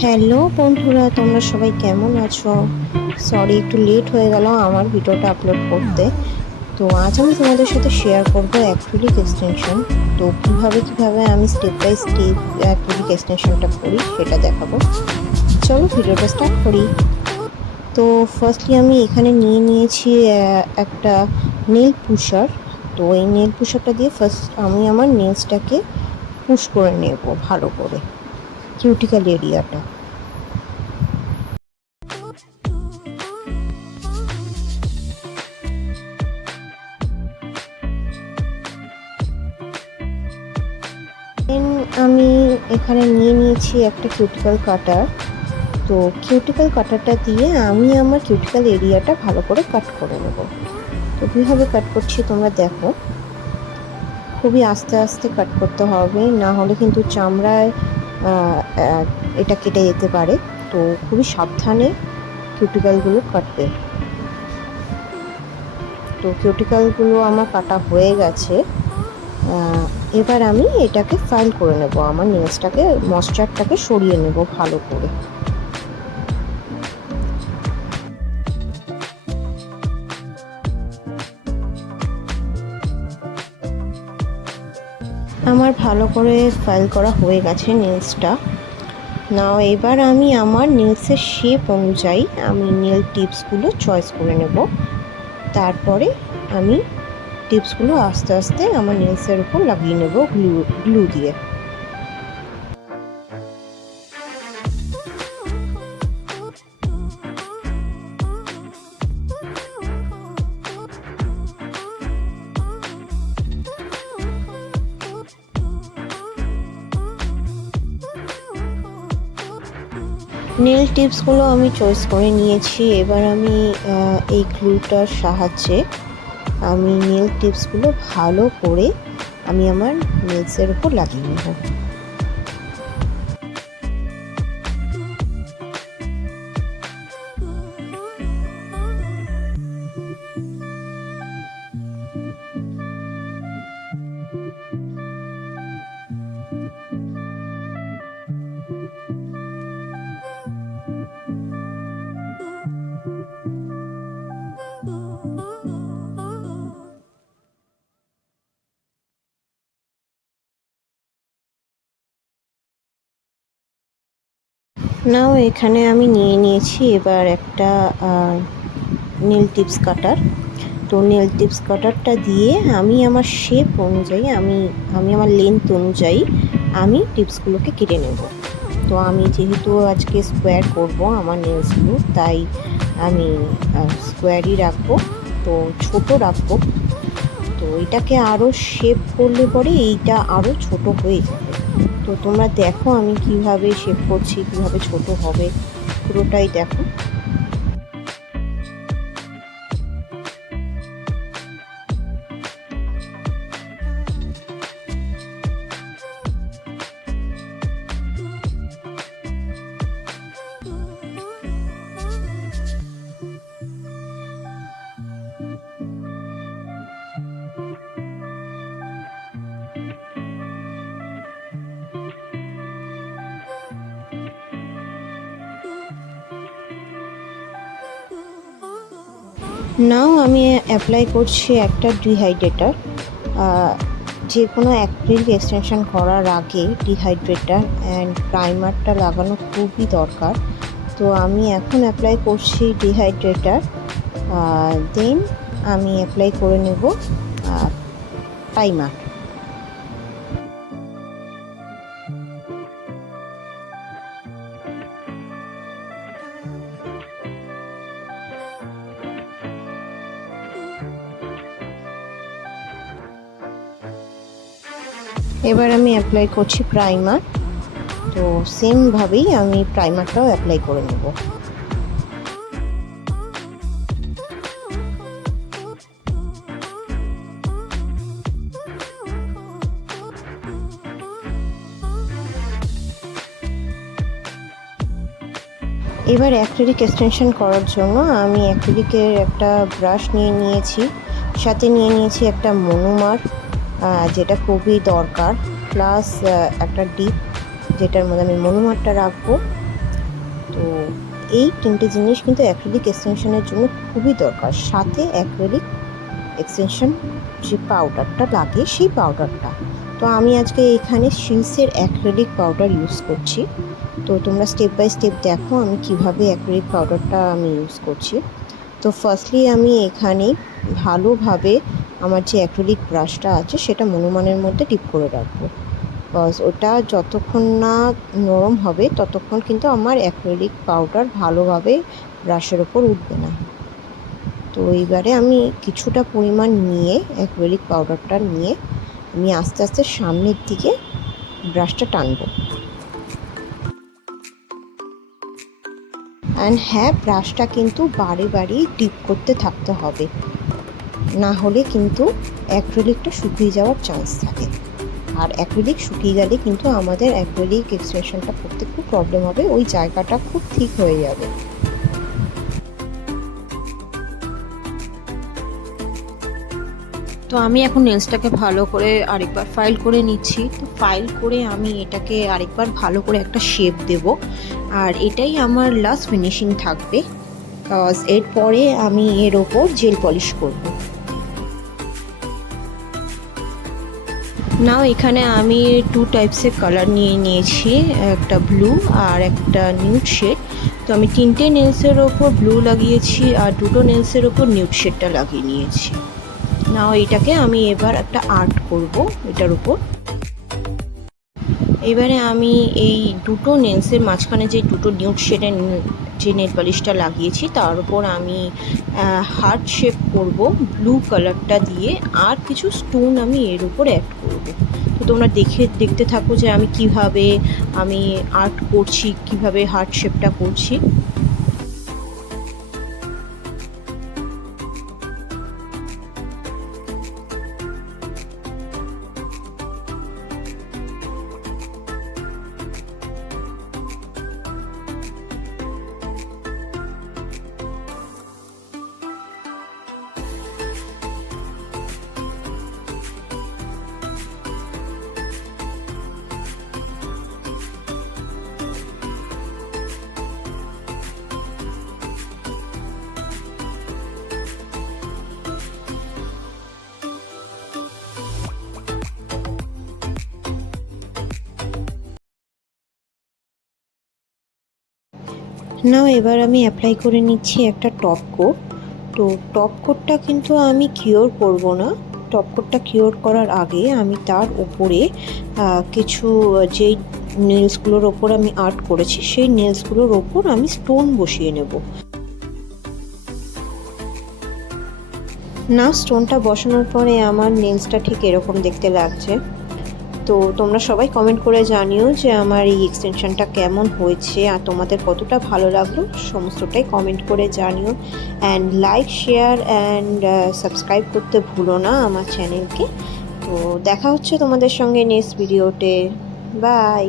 Hello বন্ধুরা, তোমরা সবাই কেমন আছো? সরি, একটু লেট হয়ে গেল আমার ভিডিওটা আপলোড করতে। তো আজ আমি তোমাদের সাথে শেয়ার করব অ্যাক্রিলিক এক্সটেনশন। তো কিভাবে আমি স্টেপ বাই স্টেপ অ্যাক্রিলিক এক্সটেনশনটা করি সেটা দেখাবো। চলো ভিডিওটা স্টার্ট করি। তো ফার্স্টলি আমি এখানে নিয়ে নিয়েছি একটা নেল পুশার। তো এই নেল পুশারটা দিয়ে ফার্স্ট আমি আমার নেলসটাকে পুশ করে নেব ভালো করে, কিউটিক্যাল এরিয়াটা। দেন আমি এখানে নিয়ে নিয়েছি একটা কিউটিক্যাল কাটার। তো কিউটিক্যাল কাটারটা দিয়ে আমি আমার কিউটিক্যাল এরিয়াটা ভালো করে কাট করে নেব। তো কীভাবে কাট করছি তোমরা দেখো, খুবই আস্তে আস্তে কাট করতে হবে, না হলে কিন্তু চামড়ায় এটা কেটে যেতে পারে। তো খুবই সাবধানে কিউটিক্যালগুলো কাটবে। তো কিউটিক্যালগুলো আমার কাটা হয়ে গেছে। এবার আমি এটাকে ফাইল করে নেব, আমার নেলসটাকে ময়েশ্চারটাকে সরিয়ে নেব ভালো করে। আমার ভালো করে ফাইল করা হয়ে গেছে নেলসটা। নাও এবার আমি আমার নেলসের শেপ অনুযায়ী আমি নেল টিপসগুলো চয়েস করে নেব। তারপরে আমি টিপসগুলো আস্তে আস্তে আমার নেলসের উপর লাগিয়ে নেব গ্লু দিয়ে। নেল টিপসগুলো আমি চয়েস করে নিয়েছি। এবার আমি এই গ্লুটার সাহায্যে আমি নেল টিপসগুলো ভালো করে আমি আমার নেলসের উপর লাগিয়ে নেব। নাও এখানে আমি নিয়ে নিয়েছি এবার একটা নেল টিপস কাটার। তো নেল টিপস কাটারটা দিয়ে আমি আমার শেপ অনুযায়ী আমি আমার লেন্থ অনুযায়ী আমি টিপসগুলোকে কেটে নেব। তো আমি যেহেতু আজকে স্কোয়ার করব আমার নেলসগুলো, তাই আমি স্কোয়ারই রাখবো, তো ছোট রাখবো। তো এটাকে আরও শেপ করলে পরে এইটা আরও ছোট হয়ে যাবে। তো তোমরা দেখো আমি কিভাবে শেপ করছি, কিভাবে ছোট হবে, পুরোটাই দেখো। নাও আমি অ্যাপ্লাই করছি একটা ডিহাইড্রেটার। যে কোনো অ্যাক্রিলিক এক্সটেনশন করার আগে ডিহাইড্রেটার অ্যান্ড প্রাইমারটা লাগানো খুবই দরকার। তো আমি এখন অ্যাপ্লাই করছি ডিহাইড্রেটার। দেন আমি অ্যাপ্লাই করে নেব প্রাইমার। এবার আমি অ্যাপ্লাই করছি প্রাইমার। তো সেমভাবেই আমি প্রাইমারটাও অ্যাপ্লাই করে নেব। এবার অ্যাক্রিলিক এক্সটেনশন করার জন্য আমি অ্যাক্রিলিকের একটা ব্রাশ নিয়ে নিয়েছি, সাথে নিয়ে নিয়েছি একটা মনোমার, যেটা খুবই দরকার, প্লাস একটা ডিপ যেটার মধ্যে আমি মনোমারটা রাখবো। তো এই 3টে জিনিস কিন্তু অ্যাক্রিলিক এক্সটেনশনের জন্য খুবই দরকার, সাথে অ্যাক্রিলিক এক্সটেনশন যে পাউডারটা লাগে সেই পাউডারটা। তো আমি আজকে এখানে শিলসের অ্যাক্রিলিক পাউডার ইউজ করছি। তো তোমরা স্টেপ বাই স্টেপ দেখো আমি কিভাবে অ্যাক্রিলিক পাউডারটা আমি ইউজ করছি। তো ফার্স্টলি আমি এখানে ভালোভাবে আমার যে অ্যাক্রিলিক ব্রাশটা আছে সেটা মনোমানের মধ্যে ডিপ করে রাখবো, বিকজ ওটা যতক্ষণ না নরম হবে ততক্ষণ কিন্তু আমার অ্যাক্রিলিক পাউডার ভালোভাবে ব্রাশের ওপর উঠবে না। তো এইবারে আমি কিছুটা পরিমাণ নিয়ে অ্যাক্রিলিক পাউডারটা নিয়ে আমি আস্তে আস্তে সামনের দিকে ব্রাশটা টানবো। অ্যান্ড হ্যাঁ, ব্রাশটা কিন্তু বারে বারে ডিপ করতে থাকতে হবে, না হলে কিন্তু অ্যাক্রিলিকটা শুকিয়ে যাওয়ার চান্স থাকে। আর অ্যাক্রিলিক শুকিয়ে গেলে কিন্তু আমাদের অ্যাক্রিলিক এক্সটেনশনটা করতে খুব প্রবলেম হবে, ওই জায়গাটা খুব ঠিক হয়ে যাবে। তো আমি এখন নেলসটাকে ভালো করে আরেকবার ফাইল করে নিচ্ছি। তো ফাইল করে আমি এটাকে আরেকবার ভালো করে একটা শেপ দেব, আর এটাই আমার লাস্ট ফিনিশিং থাকবে, বিকজ এরপরে আমি এর ওপর জেল পলিশ করব। নাও এখানে আমি 2 টাইপসের কালার নিয়ে নিয়েছি, একটা ব্লু আর একটা নিউড শেড। তো আমি 3টে নেলসের ওপর ব্লু লাগিয়েছি আর 2টো নেলসের ওপর নিউড শেডটা লাগিয়ে নিয়েছি। নাও এটাকে আমি এবার একটা আর্ট করব এটার উপর। এবারে আমি এই 2টো নেলসের মাঝখানে যে 2টো নিউড শেডের যে নেল পলিশটা লাগিয়েছি তার উপর আমি হার্ট শেপ করব ব্লু কালারটা দিয়ে, আর কিছু স্টোন আমি এর উপর অ্যাড করব। তো তোমরা দেখতে থাকো যে আমি কিভাবে আর্ট করছি, কিভাবে হার্ট শেপটা করছি। নাও এবার আমি অ্যাপ্লাই করে নিচ্ছি একটা টপ কোট। তো টপ কোটটা কিন্তু আমি কিওর করব না, টপ কোটটা কিওর করার আগে আমি তার উপরে কিছু যেই নেলসগুলোর ওপর আমি আর্ট করেছি সেই নেলসগুলোর ওপর আমি স্টোন বসিয়ে নেব। না, স্টোনটা বসানোর পরে আমার নেলসটা ঠিক এরকম দেখতে লাগছে। তো তোমরা সবাই কমেন্ট করে জানিও যে আমার এই এক্সটেনশনটা কেমন হয়েছে আর তোমাদের কতটা ভালো লাগলো, সমস্তটাই কমেন্ট করে জানিও। And like, share and subscribe করতে ভুলো না আমার চ্যানেলকে। তো দেখা হচ্ছে তোমাদের সঙ্গে নেক্সট ভিডিওতে। বাই।